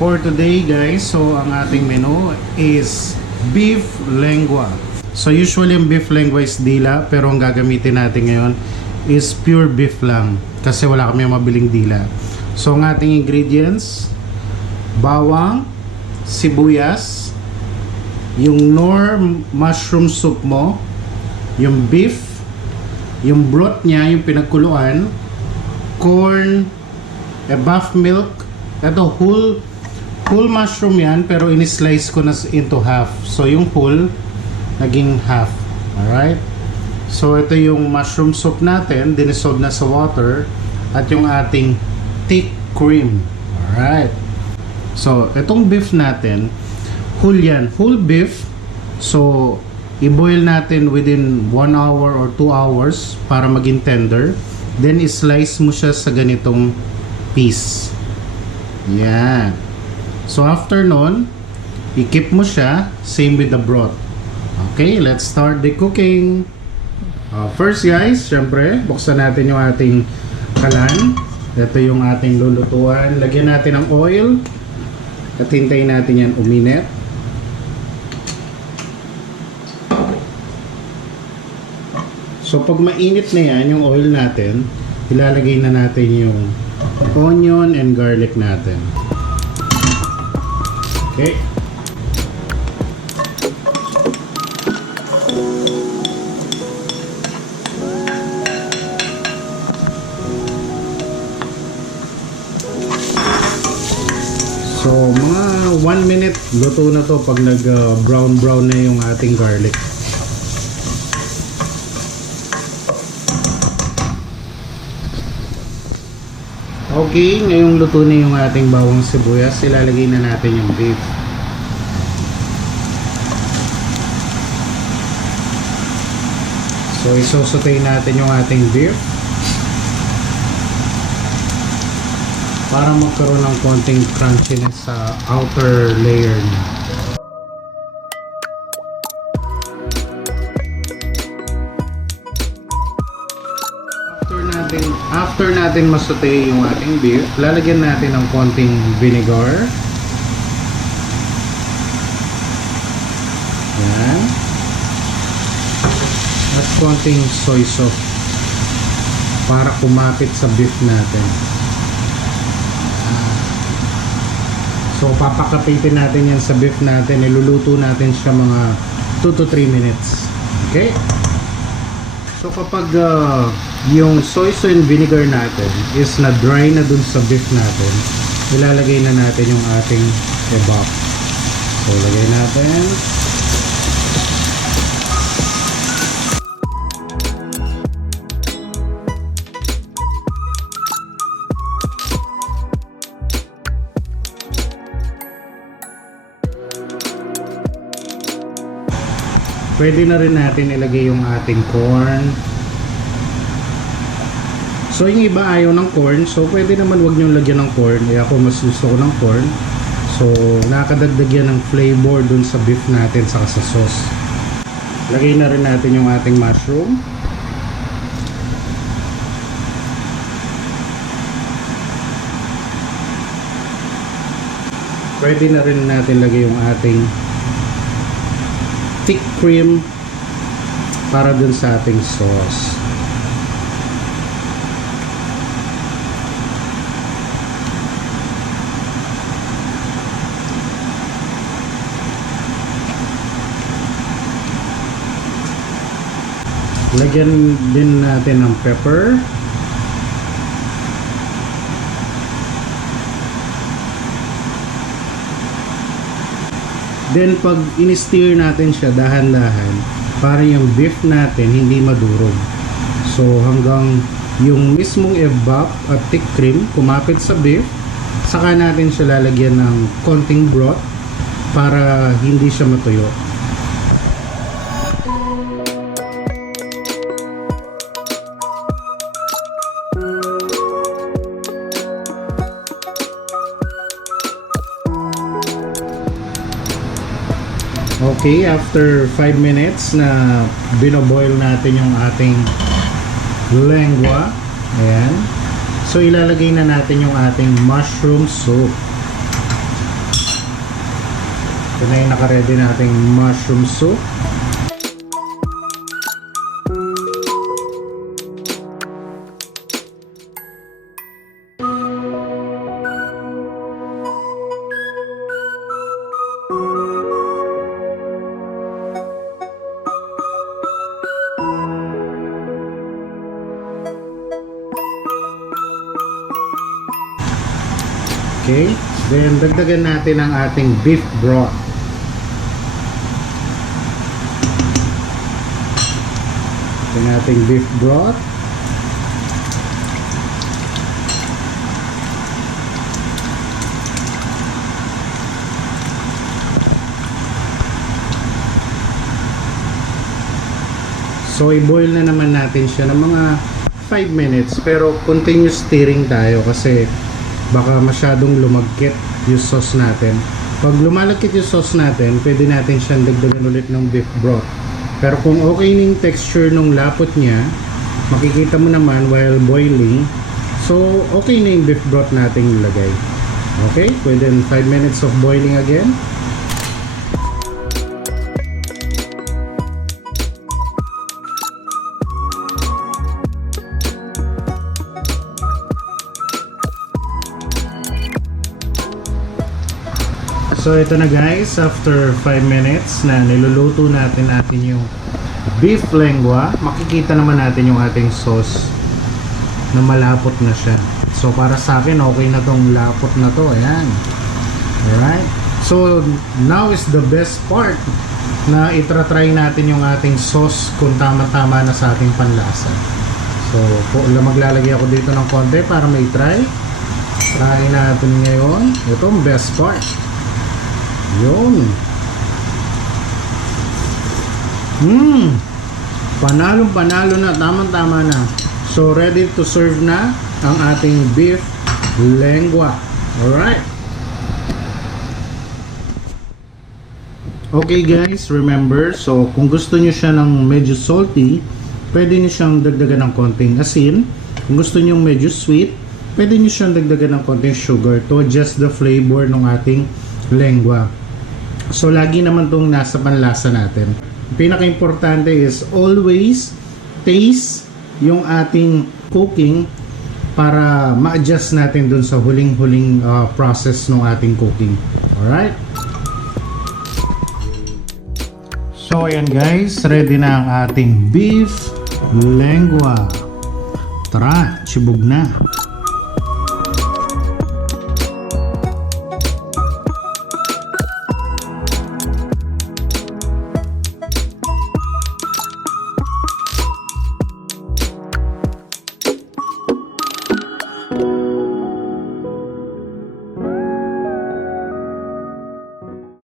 For today guys, so ang ating menu is beef lengua. So usually ang beef lengua is dila, pero ang gagamitin natin ngayon is pure beef lang kasi wala kami mabiling dila. So ang ating ingredients, bawang, sibuyas, yung Knorr mushroom soup mo, yung beef, yung broth niya, yung pinagkuluan, corn, evaporated milk. Ito whole mushroom yan, pero in-slice ko na into half. So yung whole naging half. Alright? So ito yung mushroom soup natin, dinisolve na sa water, at yung ating thick cream. Alright? So itong beef natin, whole yan, whole beef. So i-boil natin within 1 hour or 2 hours para maging tender. Then i-slice mo siya sa ganitong piece. Yan. So after nun, i-keep mo siya, same with the broth. Okay, let's start the cooking. First guys, syempre, buksan natin yung ating kalan. Ito yung ating lulutuan. Lagyan natin ng oil at hintayin natin yan uminit. So pag mainit na yan, yung oil natin, ilalagay na natin yung onion and garlic natin. Okay. So mga 1 minute luto na to pag nag brown na yung ating garlic. Okay, ngayong luto na yung ating bawang sibuyas, ilalagay na natin yung beef. So isosotay natin yung ating beef para magkaroon ng konting crunchiness sa outer layer niya. After natin masote yung ating beef, lalagyan natin ng konting vinegar. Yan. At konting soy sauce para kumapit sa beef natin. So papakapitin natin yan sa beef natin. Iluluto natin siya mga 2 to 3 minutes. Okay? So kapag yung soy sauce and vinegar natin is na dry na dun sa beef natin, ilalagay na natin yung ating evap. So lagay natin. Pwede na rin natin ilagay yung ating corn. So yung iba ayaw ng corn, so pwede naman wag nyo lagyan ng corn. Ako mas gusto ko ng corn. So nakadagdag yan ng flavor dun sa beef natin saka sa sauce. Lagay na rin natin yung ating mushroom. Pwede na rin natin lagay yung ating thick cream para dun sa ating sauce. Lagyan din natin ng pepper. Then pag in-stir natin siya dahan-dahan para yung beef natin hindi madurog. So hanggang yung mismong evap at thick cream kumapit sa beef, saka natin siya lalagyan ng konting broth para hindi siya matuyo. Okay, after 5 minutes na binoboil natin yung ating lengua, ayan. So ilalagay na natin yung ating mushroom soup. Ito na yung naka-ready nating mushroom soup. Okay, then dagdagan natin ang ating beef broth. Ito yung ating beef broth. So i-boil na naman natin siya ng mga 5 minutes, pero continuous stirring tayo kasi baka masyadong lumagkit yung sauce natin. Pag lumalagkit yung sauce natin, pwede natin siyang dagdagan ulit ng beef broth. Pero kung okay na yung texture ng lapot niya, makikita mo naman while boiling, so okay na yung beef broth natin ilagay. Okay, within 5 minutes of boiling again. So ito na guys, after 5 minutes na niluluto natin yung beef lengua, makikita naman natin yung ating sauce na malapot na siya. So para sa akin, okay na tong lapot na to. Ayan. Alright. So now is the best part na itra-try natin yung ating sauce kung tama-tama na sa ating panlasa. So maglalagay ako dito ng konti para may try. Try natin ngayon. Ito ang best part. Yun. Panalo na, tamang-tama na. So ready to serve na ang ating beef lengua. Alright. Okay guys, remember, so kung gusto nyo siya ng medyo salty, pwede nyo siyang dagdagan ng konting asin. Kung gusto nyo medyo sweet, pwede nyo siyang dagdagan ng konting sugar to adjust the flavor ng ating lengua. So lagi naman itong nasa panlasa natin. Pinaka-importante is always taste yung ating cooking para ma-adjust natin dun sa huling-huling process ng ating cooking. Alright? So ayan guys, ready na ang ating beef lengua. Tara, sibog na.